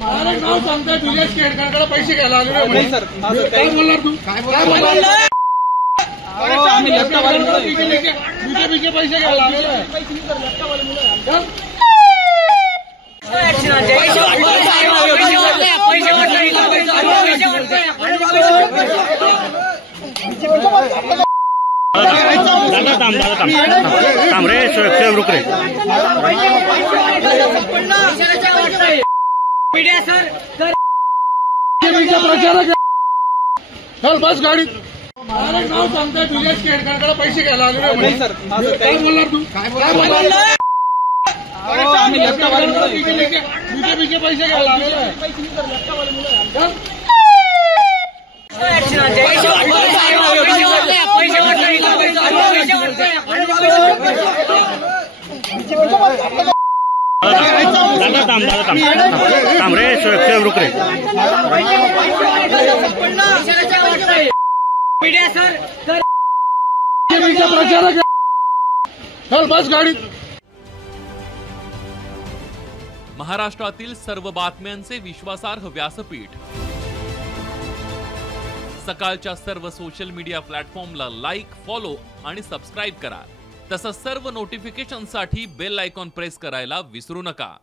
नाव सांगताय तुझ्याच केडकरकडे पैसे घ्यायला आलेलो नाही सर. काय बोलणार तू? काय बोलणार? आम्ही बीजेपीचे पैसे घ्यायला आलेलो आहे. थांब रे, रुक रे. प्रचारक चल बस गाडीत. नाव सांगताय तुझ्याच केडकरकडे पैसे घ्यायला आलेलो नाही सर. काय बोलणार तू? काय बोलणार? आम्ही बीजेपीचे पैसे घ्यायला आलेलो आहे. थांब रे, रुक रे. प्रचारक चल बस गाडीत. महाराष्ट्रातील सर्व बातम्यांचे विश्वासार्ह व्यासपीठ. सकाळच्या सर्व सोशल मीडिया प्लॅटफॉर्मला लाईक, फॉलो आणि सबस्क्राईब करा. तसंच सर्व नोटिफिकेशनसाठी बेल आयकॉन प्रेस करायला विसरू नका.